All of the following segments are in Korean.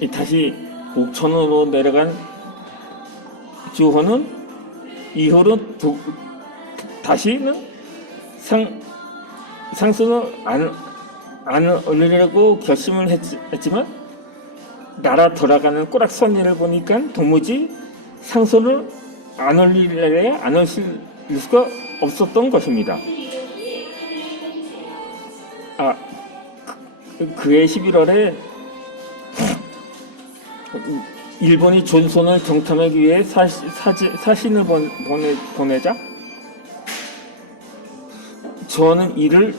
이 다시 옥천으로 내려간 주호는 이후로 두, 다시는 상 상수는 안, 안 올리려고 결심을 했, 했지만 나라 돌아가는 꼬락선이를 보니까 도무지 상소를 안 올리려 안 올릴 수가 없었던 것입니다. 아, 그- 그해 11월에 일본이 존손을 정탐하기 위해 사시, 사신을 본- 보내, 보내자 저는 이를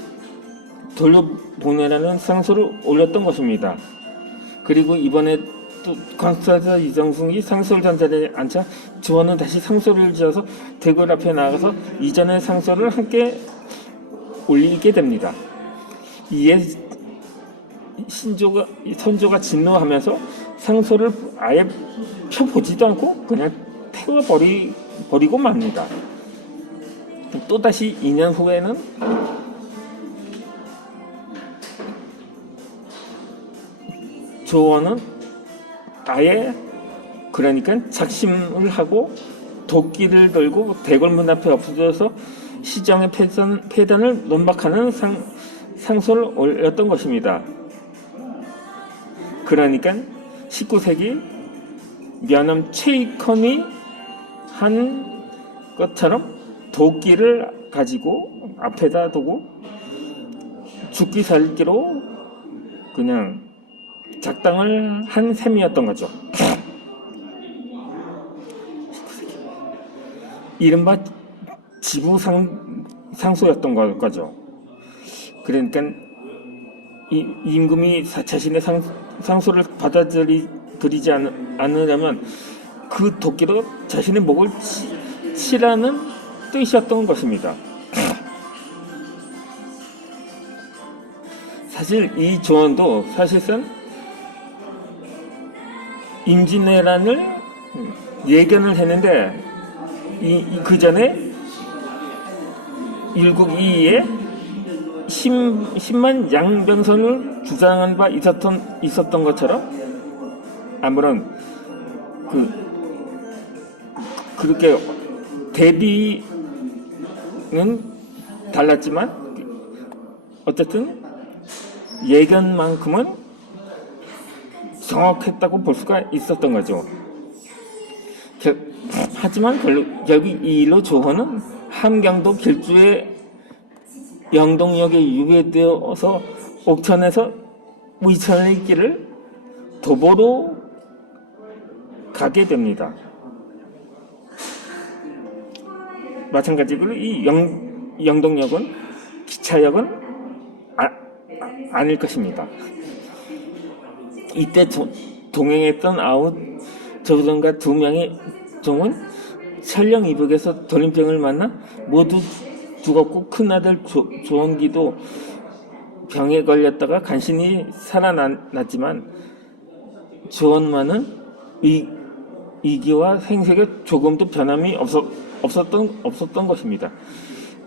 돌려보내라는 상소를 올렸던 것입니다. 그리고 이번에 또 관사자 이정승이 상소를 전자리에 앉자 조원은 다시 상소를 지어서 대궐 앞에 나가서 이전의 상소를 함께 올리게 됩니다. 이에 신조가 선조가 진노하면서 상소를 아예 펴보지도 않고 그냥 태워버리 버리고 맙니다. 또 다시 2년 후에는 조원은 아예 그러니까 작심을 하고 도끼를 들고 대궐문 앞에 엎어져서 시정의 폐단, 폐단을 논박하는 상, 상소를 올렸던 것입니다. 그러니까 19세기 면함 체이컨이 한 것처럼 도끼를 가지고 앞에다 두고 죽기 살기로 그냥 작당을 한 셈이었던 거죠. 이른바 지부상 상소였던 거- 거죠. 그러니까 이 임금이 사- 자신의 상, 상소를 받아들이지 않, 않으려면 그 도끼로 자신의 목을 치, 치라는 뜻이었던 것입니다. 사실 이 조언도 사실상 임진왜란을 예견을 했는데 이, 그 전에 일국 이에 10, 10만 양변선을 주장한 바 있었던, 있었던 것처럼 아무런 그 그렇게 대비는 달랐지만 어쨌든 예견만큼은 정확했다고 볼 수가 있었던 거죠. 결, 하지만 결, 결국 이 일로 조헌은 함경도 길주의 영동역에 유배되어서 옥천에서 의천의 길을 도보로 가게 됩니다. 마찬가지로 이 영, 영동역은 기차역은 아, 아, 아닐 것입니다. 이때 도, 동행했던 아웃 조정과 두 명의 종은 설령 이북에서 돌림병을 만나 모두 죽었고 큰아들 조, 조원기도 병에 걸렸다가 간신히 살아났지만 조원만은 이, 이기와 생색에 조금도 변함이 없었, 없었던, 없었던 것입니다.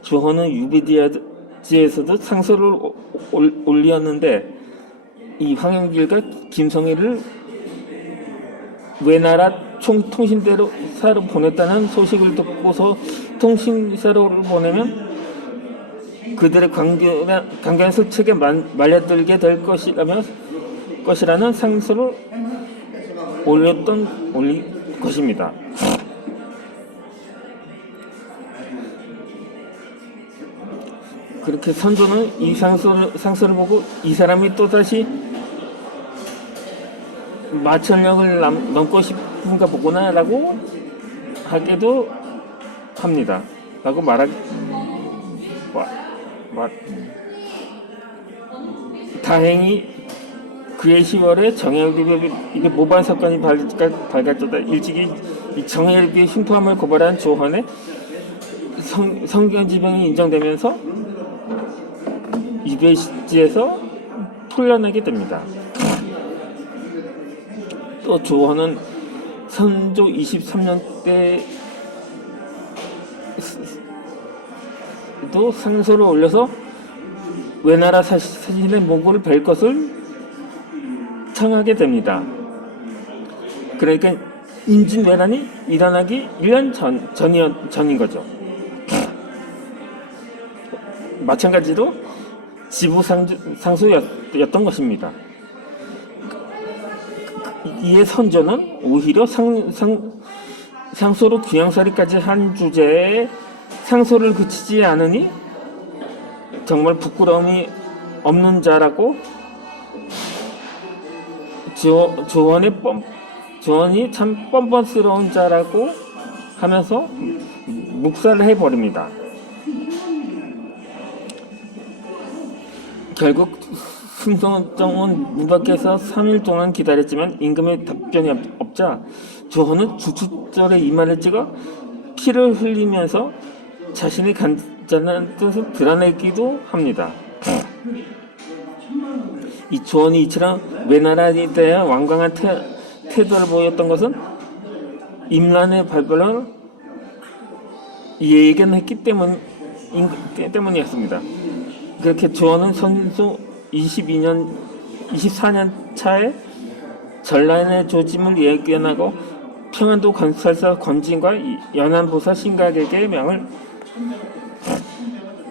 조헌은 유비디아지에서도 상소를 올렸는데 이 황영길과 김성희를 외나라 총 통신대로 사로 보냈다는 소식을 듣고서 통신사로를 보내면 그들의 강경한 설책에 만- 말려들게 될 것이라며 것이라는 상소를 올렸던 올리 것입니다. 그렇게 선조는 이 상소를, 상소를 보고 이 사람이 또다시 마천령을 남, 넘고 싶 은가 보구나 라고 하기도 합니다. 라고 말하, 와, 와, 다행히 그해 10월에 정열비비 이게 모반 사건이 발각되다 일찍이 이 정열비의 흉포함을 고발한 조헌의 성, 성경지병이 인정되면서 이베시지에서 풀려나게 됩니다. 또 조헌은 선조 23년 때도 상소를 올려서 외나라 사신의 몽골을 뵐 것을 청하게 됩니다. 그러니까 임진왜란이 일어나기 1년 전, 전이, 전인 거죠. 마찬가지로 지부상수였던 것입니다. 이에 선조는 오히려 상, 상, 상소로 귀양살이까지 한 주제에 상소를 그치지 않으니 정말 부끄러움이 없는 자라고 조, 조원의 뻔, 조원이 참 뻔뻔스러운 자라고 하면서 묵살을 해버립니다. 결국 승성정은 문 밖에서 3일 동안 기다렸지만 임금의 답변이 없- 없자 조헌은 주축절에 이마를 찍어 피를 흘리면서 자신의 간절한 뜻을 드러내기도 합니다. 이 조언이 이처럼 외나라에 대한 완강한 태, 태도를 보였던 것은 임란의 발표를 예견했기 때문, 때문이었습니다. 그렇게 조언은 선조 22년, 24년 차에 전란의 조짐을 예견하고 평안도 건설사 권진과 이- 연안보사 신각에게 명을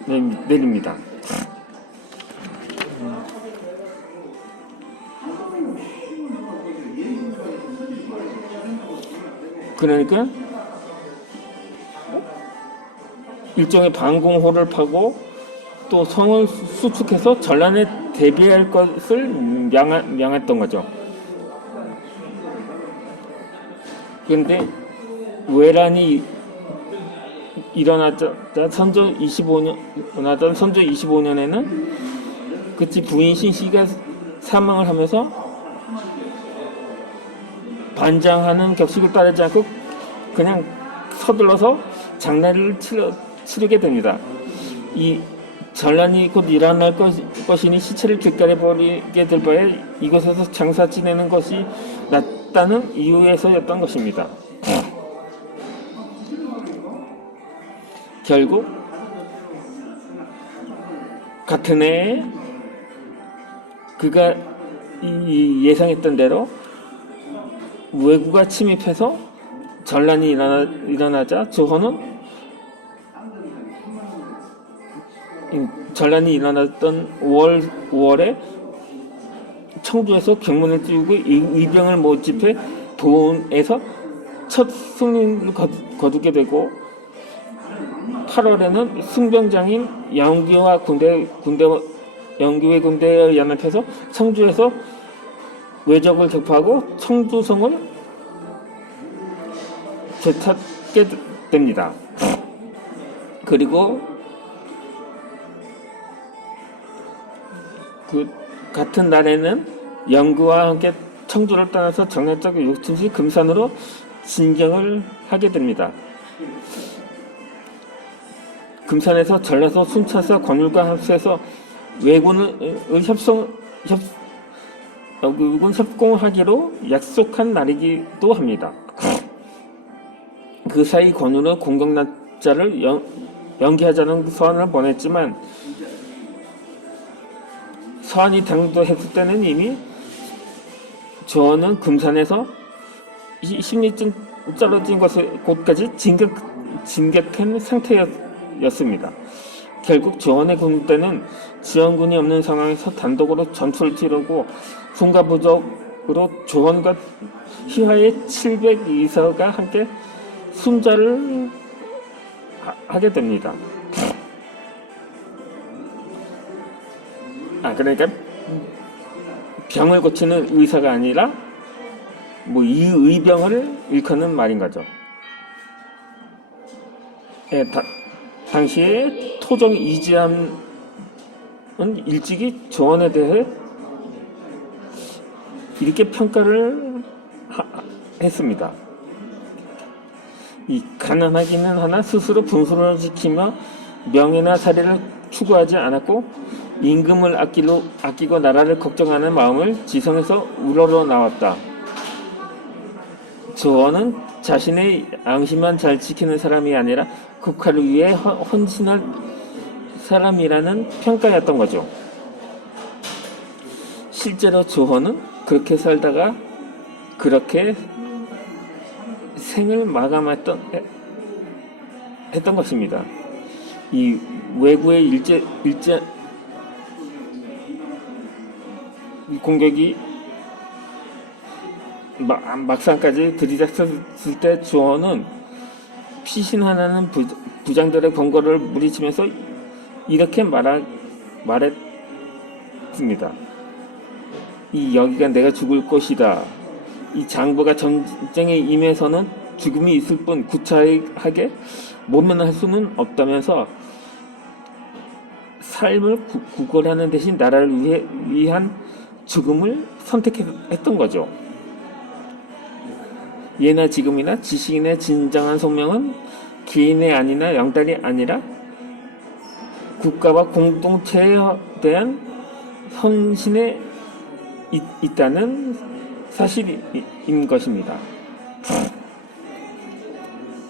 내- 내립니다. 그러니까 일종의 방공호를 파고 또 성을 수- 수축해서 전란에 대비할 것을 명하, 명했던 거죠. 그런데 외란이 일어나자 선조 25년 나던 선조 25년에는 그치 부인 신씨가 사망을 하면서 반장하는 격식을 따르지 않고 그냥 서둘러서 장례를 치르, 치르게 됩니다. 이 전란이 곧 일어날 것, 것이니 시체를 길가에 버리게 될 바에 이곳에서 장사 지내는 것이 낫다는 이유에서였던 것입니다. 결국 같은 해에 그가 이 예상했던 대로 외구가 침입해서 전란이 일어나, 일어나자 조헌은 전란이 일어났던 5월 5월에 청주에서 경문을 띄우고 이 의병을 모집해 도원에서 첫 승리를 거- 거두게 되고 8월에는 승병장인 영규와 군대 군대 영규의 군대에 연합해서 청주에서 외적을 격파하고 청주성을 되찾게 됩니다. 그리고 그 같은 날에는 영구와 함께 청주를 떠나서 정략적 육춘시 금산으로 진경을 하게 됩니다. 금산에서 전라서 순천서 권율과 합세해서 왜군을 협성 협 외군 협공하기로 약속한 날이기도 합니다. 그 사이 권율은 공격날짜를 연, 연기하자는 서한을 보냈지만 서한이 당도했을 때는 이미 조원은 금산에서 10리쯤 떨어진 곳에, 곳까지 진격, 진격한 상태였습니다. 결국 조원의 군대는 지원군이 없는 상황에서 단독으로 전투를 치르고 송가 부족으로 조원과 희화의 700 이서가 함께 순자를 하- 하게 됩니다. 아 그러니까 병을 고치는 의사가 아니라 뭐 이 의병을 일컫는 말인 거죠. 예, 다, 당시에 토종 이지함은 일찍이 조언에 대해 이렇게 평가를 하- 했습니다. 이 가난하기는 하나 스스로 분수를 지키며 명예나 사례를 추구하지 않았고 임금을 아끼로, 아끼고 나라를 걱정하는 마음을 지성에서 우러러 나왔다. 조언은 자신의 양심만 잘 지키는 사람이 아니라 국가를 위해 헌- 헌신할 사람이라는 평가였던 거죠. 실제로 조헌은 그렇게 살다가 그렇게 생을 마감했던 해- 했던 것입니다. 이 외구의 일제 일제 공격이 막, 막상까지 들이닥쳤을 때 주어는 피신하는 부, 부장들의 권고를 물리치면서 이렇게 말하, 말했습니다. 이 여기가 내가 죽을 곳이다. 이 장부가 전쟁에 임해서는 죽음이 있을 뿐 구차하게 모면할 수는 없다면서 삶을 구, 구걸하는 대신 나라를 위해, 위한 죽음을 선택했던 거죠. 예나 지금이나 지식인의 진정한 소명은 개인의 아니나 양딸이 아니라 국가와 공동체에 대한 헌신에 있, 있다는 사실인 것입니다.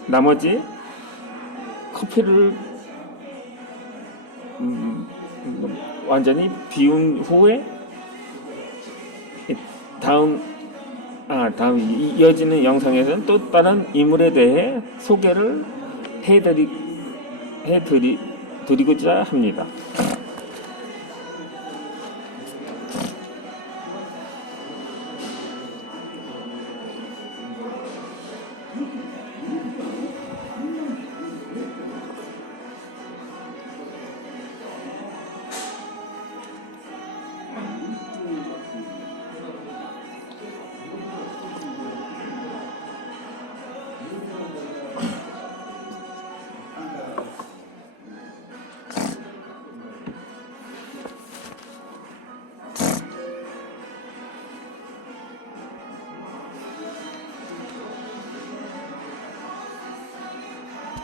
나머지 커피를 음, 완전히 비운 후에 다음 아 다음 이- 이어지는 영상에서는 또 다른 인물에 대해 소개를 해드리 해드리 드리고자 합니다.